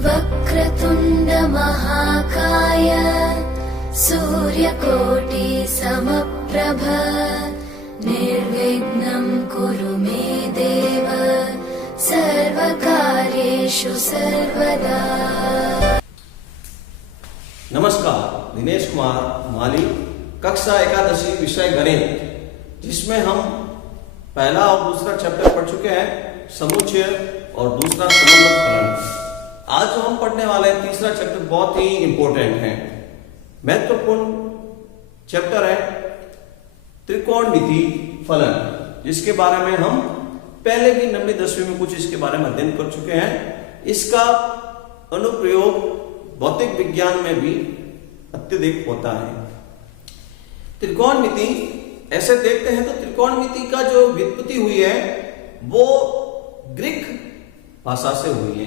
वक्रतुण्ड महाकाय सूर्यकोटि समप्रभ निर्विघ्नं कुरु मे देव सर्वकार्येषु सर्वदा। नमस्कार, दिनेश कुमार माली, कक्षा एकादशी विषय गणित, जिसमें हम पहला और दूसरा चैप्टर पढ़ चुके हैं, समुच्चय और दूसरा समन्वय फलन। आज जो हम पढ़ने वाले हैं तीसरा चैप्टर बहुत ही इंपॉर्टेंट है, महत्वपूर्ण चैप्टर है त्रिकोणमिति फलन, जिसके बारे में हम पहले भी 9वीं 10वीं में कुछ इसके बारे में अध्ययन कर चुके हैं। इसका अनुप्रयोग भौतिक विज्ञान में भी अत्यधिक होता है। त्रिकोणमिति ऐसे देखते हैं तो त्रिकोणमिति का जो व्युत्पत्ति हुई है वो ग्रीक भाषा से हुई है।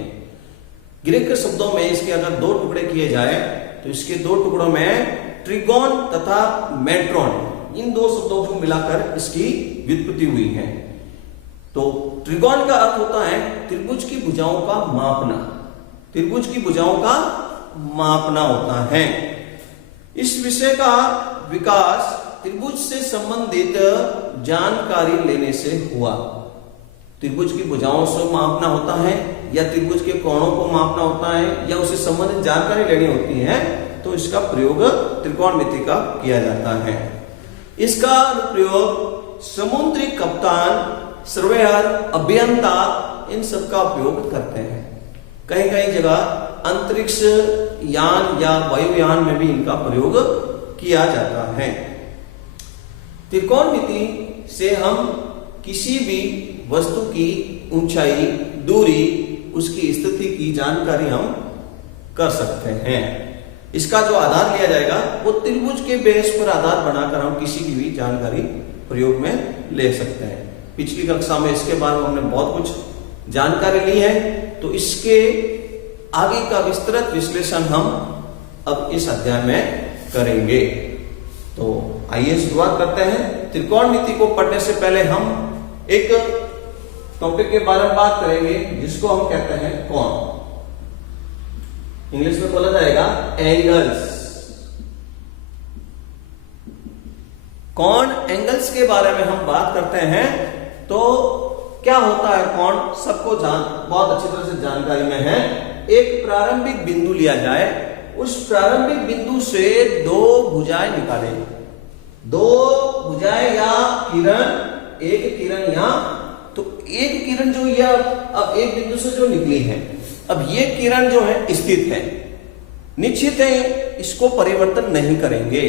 ग्रीक शब्दों में इसके अगर दो टुकड़े किए जाए तो इसके दो टुकड़ों में ट्रिगोन तथा मेट्रोन, इन दो शब्दों को मिलाकर इसकी व्युत्पत्ति हुई है। तो त्रिगोण का अर्थ होता है त्रिभुज की भुजाओं का मापना, त्रिभुज की भुजाओं का मापना होता है। इस विषय का विकास त्रिभुज से संबंधित जानकारी लेने से हुआ। त्रिभुज की भुजाओं से मापना होता है या त्रिभुज के कोणों को मापना होता है या उससे संबंधित जानकारी लेनी होती है, तो इसका प्रयोग त्रिकोणमिति का किया जाता है। इसका प्रयोग समुद्री कप्तान, सर्वेयर, अभियंता इन सब का उपयोग करते हैं। कहीं कहीं जगह अंतरिक्ष यान या वायुयान में भी इनका प्रयोग किया जाता है। त्रिकोणमिति से हम किसी भी वस्तु की ऊंचाई, दूरी, उसकी स्थिति की जानकारी हम कर सकते हैं। इसका जो आधार लिया जाएगा वो त्रिभुज के बेस पर आधार बनाकर हम किसी की भी जानकारी प्रयोग में ले सकते हैं। पिछली कक्षा में इसके बारे में हमने बहुत कुछ जानकारी ली है, तो इसके आगे का विस्तृत विश्लेषण हम अब इस अध्याय में करेंगे। तो आइए शुरुआत करते हैं। त्रिकोणमिति को पढ़ने से पहले हम एक टॉपिक के बारे में बात करेंगे जिसको हम कहते हैं कोण। इंग्लिश में बोला जाएगा एंगल्स। कोण, एंगल्स के बारे में हम बात करते हैं तो क्या होता है कोण, सबको बहुत अच्छी तरह से जानकारी में है। एक प्रारंभिक बिंदु लिया जाए, उस प्रारंभिक बिंदु से दो भुजाएं निकालें, दो भुजाएं या किरण, एक किरण यहां, तो एक किरण जो यह अब एक बिंदु से जो निकली है, अब ये किरण जो है स्थित है, निश्चित है, इसको परिवर्तन नहीं करेंगे।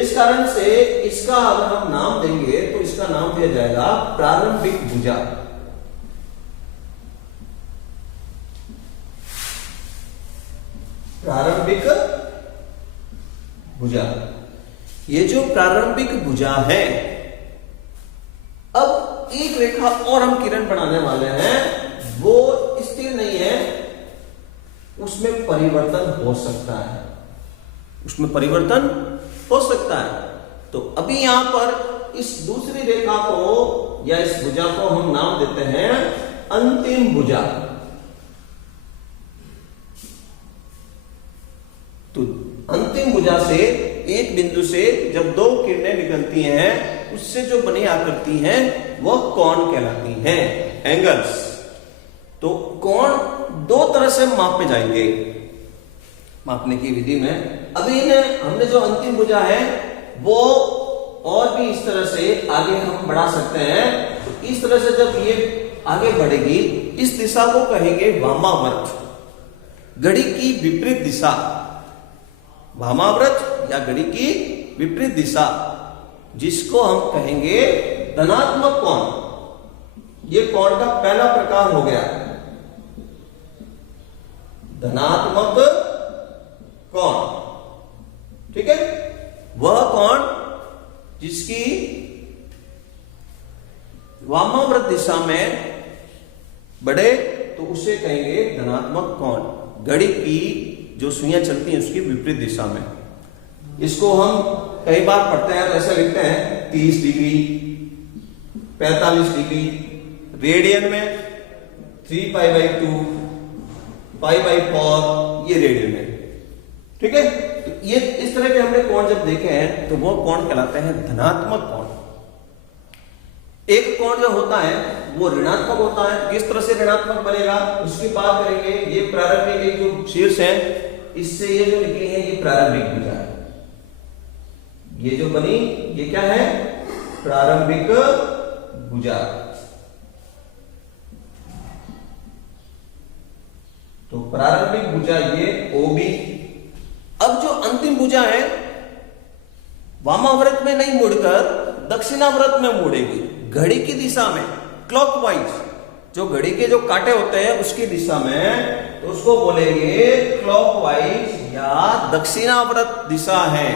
इस कारण से इसका अगर हम नाम देंगे तो इसका नाम दिया जाएगा प्रारंभिक भुजा। प्रारंभिक भुजा, ये जो प्रारंभिक भुजा है, अब एक रेखा और हम किरण बनाने वाले हैं, वो स्थिर नहीं है, उसमें परिवर्तन हो सकता है, उसमें परिवर्तन हो सकता है। तो अभी यहां पर इस दूसरी रेखा को या इस भुजा को हम नाम देते हैं अंतिम भुजा। तो अंतिम भुजा से एक बिंदु से जब दो किरणें निकलती हैं, उससे जो बनी आकृति है वह कोण कहलाती है, एंगल्स। तो कोण दो तरह से मापे जाएंगे मापने की विधि में। अभी हमने जो अंतिम भुजा है वो और भी इस तरह से आगे हम बढ़ा सकते हैं। तो इस तरह से जब ये आगे बढ़ेगी, इस दिशा को कहेंगे वामाव्रत, घड़ी की विपरीत दिशा, वामाव्रत या घड़ी की विपरीत दिशा, जिसको हम कहेंगे धनात्मक कोण। ये कोण का पहला प्रकार हो गया धनात्मक कोण, ठीक है। वह कोण जिसकी वामाव्रत दिशा में बढ़े तो उसे कहेंगे धनात्मक कोण। घड़ी की जो सुइयां चलती हैं उसकी विपरीत दिशा में। इसको हम कई बार पढ़ते हैं तो ऐसे लिखते हैं 30 डिग्री, 45 डिग्री, रेडियन में 3π/2, π/4 ये रेडियन है। ठीक है, तो ये इस तरह के हमने कोण जब देखे हैं तो वो कोण कहलाते हैं धनात्मक कोण। एक कोण जो होता है वो ऋणात्मक होता है। किस तरह से ऋणात्मक बनेगा उसकी बात करेंगे। ये प्रारंभिक एक जो शीर्ष है इससे ये जो निकली है ये प्रारंभिक भुजा है। ये जो बनी ये क्या है, प्रारंभिक भुजा। तो प्रारंभिक भुजा ये OB। अब जो अंतिम भुजा है वामाव्रत में नहीं मुड़कर दक्षिणाव्रत में मुड़ेगी, घड़ी की दिशा में, क्लॉकवाइज। जो घड़ी के जो कांटे होते हैं उसकी दिशा में, तो उसको बोलेंगे क्लॉकवाइज या दक्षिणाव्रत दिशा है।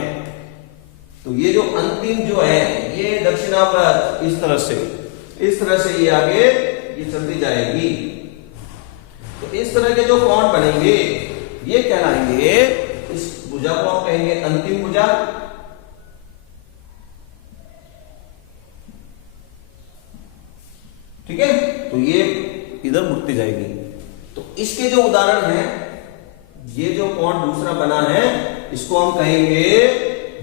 तो ये जो अंतिम जो है ये दक्षिणाव्रत, इस तरह से ये आगे ये चलती जाएगी। तो इस तरह के जो कोण बनेंगे ये कहलाएंगे, इस भुजा को हम कहेंगे अंतिम भुजा। ठीक है, तो ये इधर मुड़ती जाएगी। तो इसके जो उदाहरण है, ये जो कोण दूसरा बना है इसको हम कहेंगे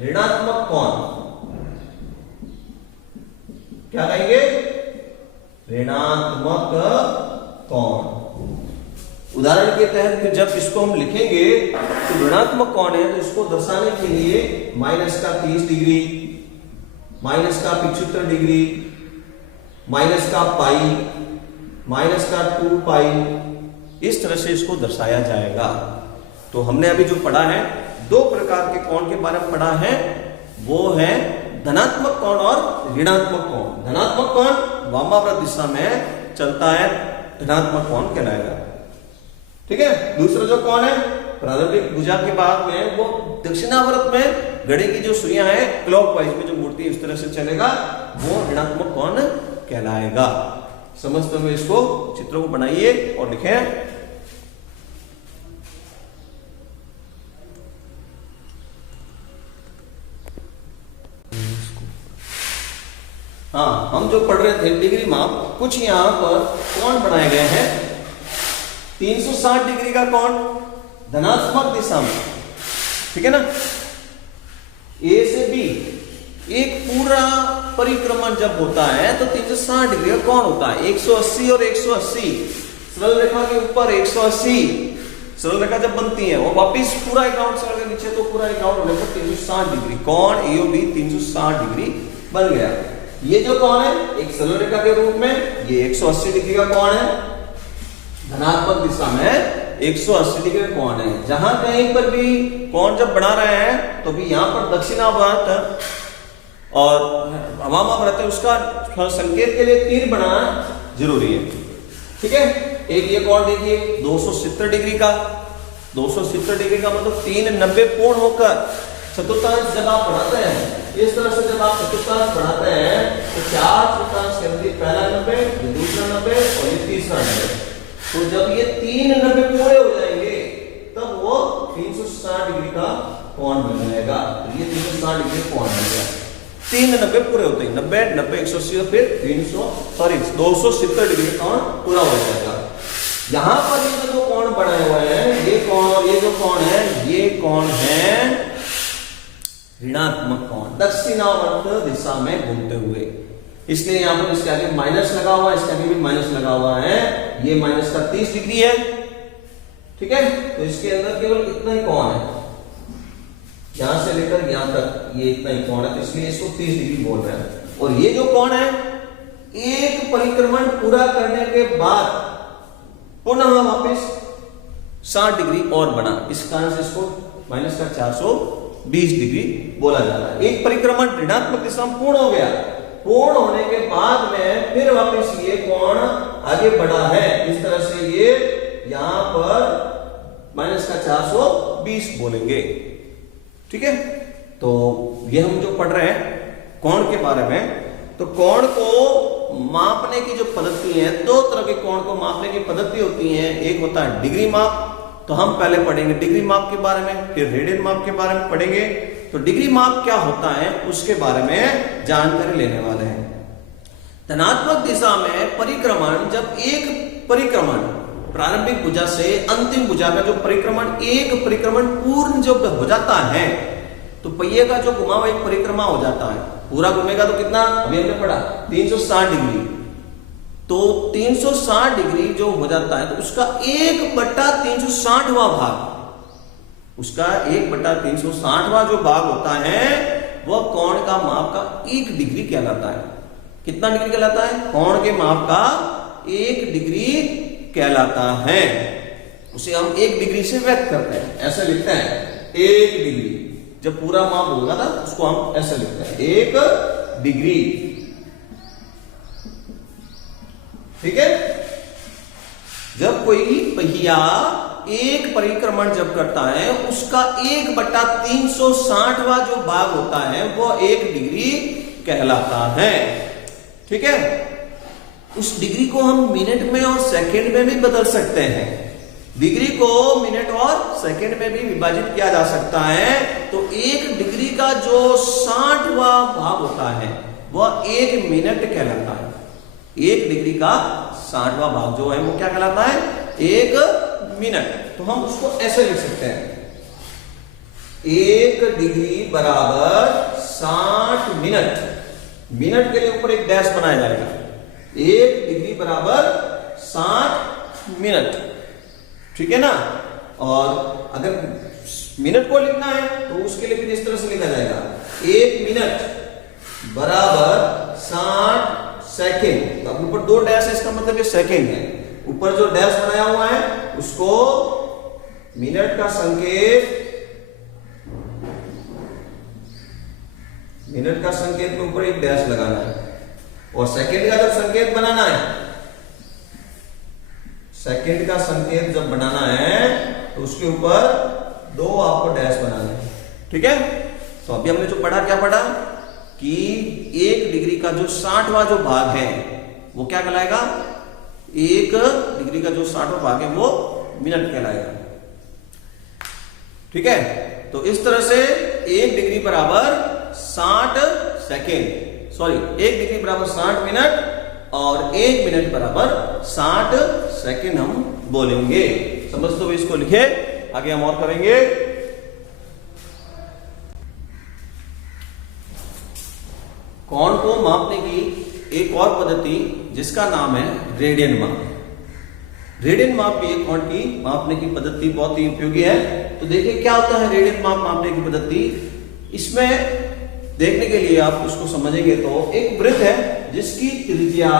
ऋणात्मक कोण। क्या कहेंगे, ऋणात्मक कोण। उदाहरण के तहत जब इसको हम लिखेंगे तो ऋणात्मक कोण है, तो इसको दर्शाने के लिए माइनस का 30 डिग्री, माइनस का 75 डिग्री, माइनस का पाई, माइनस का 2π, इस तरह से इसको दर्शाया जाएगा। तो हमने अभी जो पढ़ा है, दो प्रकार के कोण के बारे में पढ़ा है, वो है धनात्मक कोण और ऋणात्मक कोण। धनात्मक कोण वामाव्रत दिशा में चलता है, धनात्मक कोण कहलाएगा। ठीक है, दूसरा जो कोण है प्रारंभिक भुजा के बाद में वो दक्षिणाव्रत में घड़ी की जो सुइयां है क्लॉकवाइज में जो मूर्ति इस तरह से चलेगा, वो ऋणात्मक कोण कहलाएगा। समझते हुए इसको चित्रों को बनाइए और लिखें। हाँ, हम जो पढ़ रहे थे डिग्री माप, कुछ यहां पर कोण बनाए गए हैं। 360 डिग्री का कोण धनात्मक दिशा में, ठीक है ना। A से B एक पूरा परिक्रमण जब होता है तो 360 डिग्री का कोण होता है। 180 और 180 सरल रेखा के ऊपर 180 सरल रेखा जब बनती है, वो वापिस पूरा एक राउंड सरल के नीचे, तो पूरा एक राउंड होने पर 360 डिग्री कोण AOB 360 डिग्री बन गया। ये जो कोण है एक सरल रेखा के रूप में, ये 180 डिग्री का कोण है। धनात्मक दिशा में 180 डिग्री का कोण है। जहां कहीं पर भी कोण जब बना रहे हैं तो भी यहां पर दक्षिणाव्रत और वामाव्रत है, उसका संकेत के लिए तीर बनाना जरूरी है। ठीक है, एक ये कोण देखिए 270 डिग्री का। 270 डिग्री का मतलब 390 पूर्ण होकर चतुर्थांश जब आप बढ़ाते हैं, इस तरह से जब आप चतुर्थांश बढ़ाते हैं तो 4 चतुर्थांश के अंदर पहला 90, ये दूसरा 90 और ये तीसरा 90। तो जब ये 390 पूरे हो जाएंगे तब वो 360 डिग्री का कोण बन जाएगा। तो ये 360 डिग्री कोण बन गया। 390 पूरे होते हैं, 90 90 180 और फिर 270 डिग्री कोण पूरा हो जाएगा। यहां पर ये जो कोण बनाए हुए हैं, ये कोण, ये जो कोण है, ये कोण है ऋणात्मक कोण, दक्षिणावर्त दिशा में घूमते हुए। इसलिए यहां पर इसके आगे माइनस लगा हुआ है, इसके आगे भी माइनस लगा हुआ है। ये माइनस का 30 डिग्री है। ठीक है, तो इसके अंदर केवल इतना ही कोण है, यहां से लेकर यहां तक ये इतना ही कोण है, तो इसलिए इसको 30 डिग्री बोल रहे हैं। और ये जो कोण है, एक परिक्रमण पूरा करने के बाद पुनः वापस 60 डिग्री और बना, इस कारण से इसको माइनस का 420 डिग्री बोला जाता है। एक परिक्रमण ऋणात्मक दिशा में पूर्ण हो गया, पूर्ण होने के बाद में फिर वापस ये कोण आगे बढ़ा है, इस तरह से ये यहां पर माइनस का 420 बोलेंगे। ठीक है, तो ये हम जो पढ़ रहे हैं कोण के बारे में, तो कोण को मापने की जो पद्धति है, दो तरह के कोण को मापने की पद्धति होती है। एक होता है डिग्री माप, तो हम पहले पढ़ेंगे डिग्री माप के बारे में, फिर रेडियन माप के बारे में पढ़ेंगे। तो डिग्री माप क्या होता है उसके बारे में जानकारी लेने वाले हैं। धनात्मक दिशा में परिक्रमण जब एक परिक्रमण, प्रारंभिक भुजा से अंतिम भुजा का जो परिक्रमण, एक परिक्रमण पूर्ण जब हो जाता है तो पहिए का जो घुमाव एक परिक्रमा हो जाता है। पूरा घूमेगा तो कितना, अभी हमने पढ़ा 360 डिग्री। तो 360 डिग्री जो हो जाता है तो उसका 1/360वां भाग, उसका 1/360वां जो भाग होता है वह कोण का माप का 1 डिग्री कहलाता है। कितना डिग्री कहलाता है? कोण के माप का 1 डिग्री कहलाता है। उसे हम 1 डिग्री से व्यक्त करते हैं, ऐसे लिखते हैं 1 डिग्री। जब पूरा माप होगा ना उसको हम ऐसे लिखते हैं 1 डिग्री। ठीक है। जब कोई पहिया एक परिक्रमण जब करता है उसका 1/360वां जो भाग होता है वो 1 डिग्री कहलाता है। ठीक है। उस डिग्री को हम मिनट में और सेकंड में भी बदल सकते हैं। डिग्री को मिनट और सेकंड में भी विभाजित किया जा सकता है। तो 1 डिग्री का जो 60वां भाग होता है वह 1 मिनट कहलाता है। 1 डिग्री का 60वां भाग जो है वो क्या कहलाता है? 1 मिनट। तो हम उसको ऐसे लिख सकते हैं 1 डिग्री बराबर 60 मिनट। मिनट के लिए ऊपर एक डैश बनाया जाएगा। 1 डिग्री बराबर 60 मिनट। ठीक है ना। और अगर मिनट को लिखना है तो उसके लिए फिर इस तरह से लिखा जाएगा 1 मिनट बराबर 60 सेकेंड। अब ऊपर 2 डैश है, इसका मतलब ये सेकेंड है। ऊपर जो डैश बनाया हुआ है उसको मिनट का संकेत, मिनट का संकेत के ऊपर एक डैश लगाना है। और सेकेंड का जब संकेत बनाना है, सेकेंड का संकेत जब बनाना है तो उसके ऊपर 2 आपको डैश बनाना है। ठीक है। तो अभी हमने जो पढ़ा, क्या पढ़ा कि 1 डिग्री का जो 60वां जो भाग है वो क्या कहलाएगा? 1 डिग्री का जो 60वां भाग है वो मिनट कहलाएगा। ठीक है। तो इस तरह से 1 डिग्री बराबर 60 सेकेंड, सॉरी 1 डिग्री बराबर 60 मिनट और 1 मिनट बराबर 60 सेकेंड हम बोलेंगे। समझ तो इसको लिखे, आगे हम और करेंगे। कोण को मापने की एक और पद्धति जिसका नाम है रेडियन माप। रेडियन माप भी एक कोण की मापने की पद्धति बहुत ही उपयोगी है। तो देखिए क्या होता है रेडियन माप मापने की पद्धति। इसमें देखने के लिए आप उसको समझेंगे तो एक वृत्त है जिसकी त्रिज्या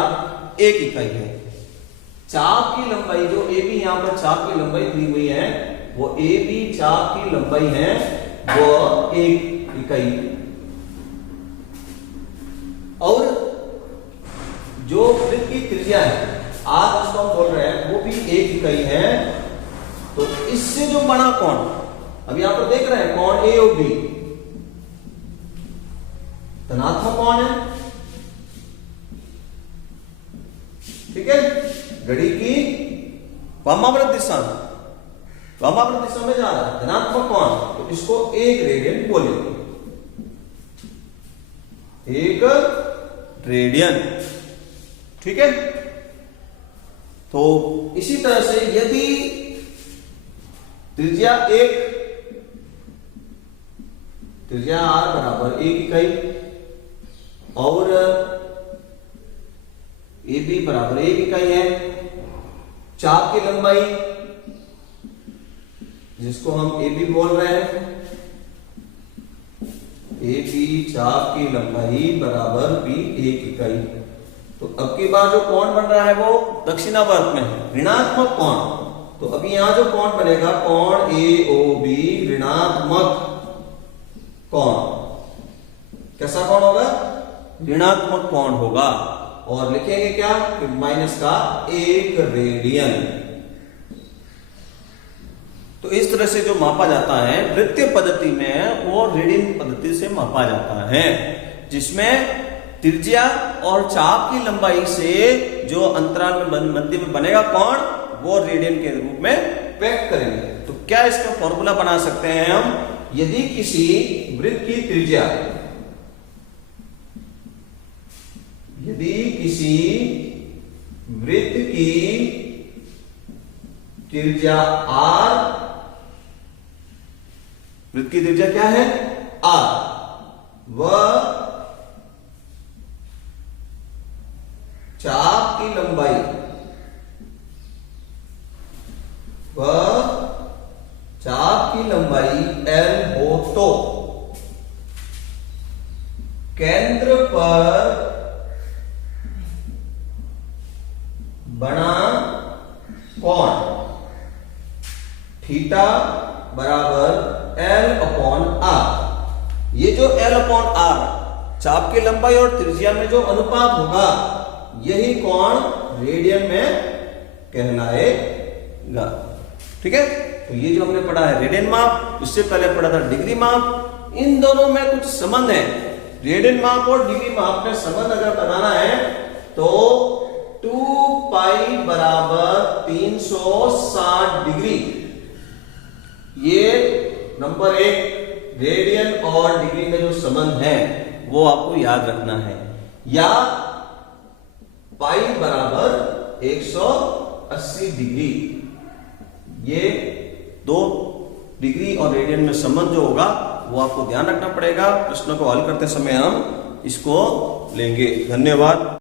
1 इकाई है। चाप की लंबाई जो AB यहां पर चाप की लंबाई दी हुई है वो AB चाप की लंबाई है वो 1 इकाई। और जो वृत्त की त्रिज्या है R जिसको हम बोल रहे हैं वो भी 1 इकाई है। तो इससे जो बना कोण, अभी यहां पर देख रहे हैं कोण AOB धनात्मक कोण है। ठीक है। घड़ी की वामावर्त दिशा में जा रहा है धनात्मक कोण, तो इसको 1 रेडियन बोलेंगे। 1 रेडियन। ठीक है। तो इसी तरह से यदि त्रिज्या R बराबर 1 इकाई और AB बराबर 1 इकाई है, चाप की लंबाई जिसको हम AB बोल रहे हैं, AB चाप की लंबाई बराबर भी 1 इकाई। तो अब की बार जो कोण बन रहा है वो दक्षिणावर्त में है, ऋणात्मक कोण। तो अभी यहां जो कोण बनेगा कोण AOB ऋणात्मक कोण। कैसा कोण होगा? ऋणात्मक कोण होगा। और लिखेंगे क्या कि माइनस का 1 रेडियन। तो इस तरह से जो मापा जाता है वृत्तीय पद्धति में वो रेडियन पद्धति से मापा जाता है, जिसमें त्रिज्या और चाप की लंबाई से जो अंतराल में मध्य में बनेगा कोण वो रेडियन के रूप में व्यक्त करेंगे। तो क्या इसका फॉर्मूला बना सकते हैं हम? यदि किसी वृत्त की त्रिज्या, यदि किसी वृत्त की त्रिज्या r, वृत्त की त्रिज्या क्या है r, व चाप की लंबाई l हो तो केंद्र पर बना कोण थीटा बराबर L/r। ये जो L/r चाप की लंबाई और त्रिज्या में जो अनुपात होगा यही कोण रेडियन में कहलाएगा। ठीक है, तो ये जो हमने पढ़ा है रेडियन माप, इससे पहले पढ़ा था डिग्री माप। इन दोनों में कुछ संबंध है। रेडियन माप और डिग्री माप में संबंध अगर बनाना है तो 2 पाई बराबर 360 डिग्री, ये नंबर 1 रेडियन और डिग्री में जो संबंध है वो आपको याद रखना है। या पाई बराबर 180 डिग्री, ये 2 डिग्री और रेडियन में संबंध जो होगा वो आपको ध्यान रखना पड़ेगा। प्रश्न को हल करते समय हम इसको लेंगे। धन्यवाद।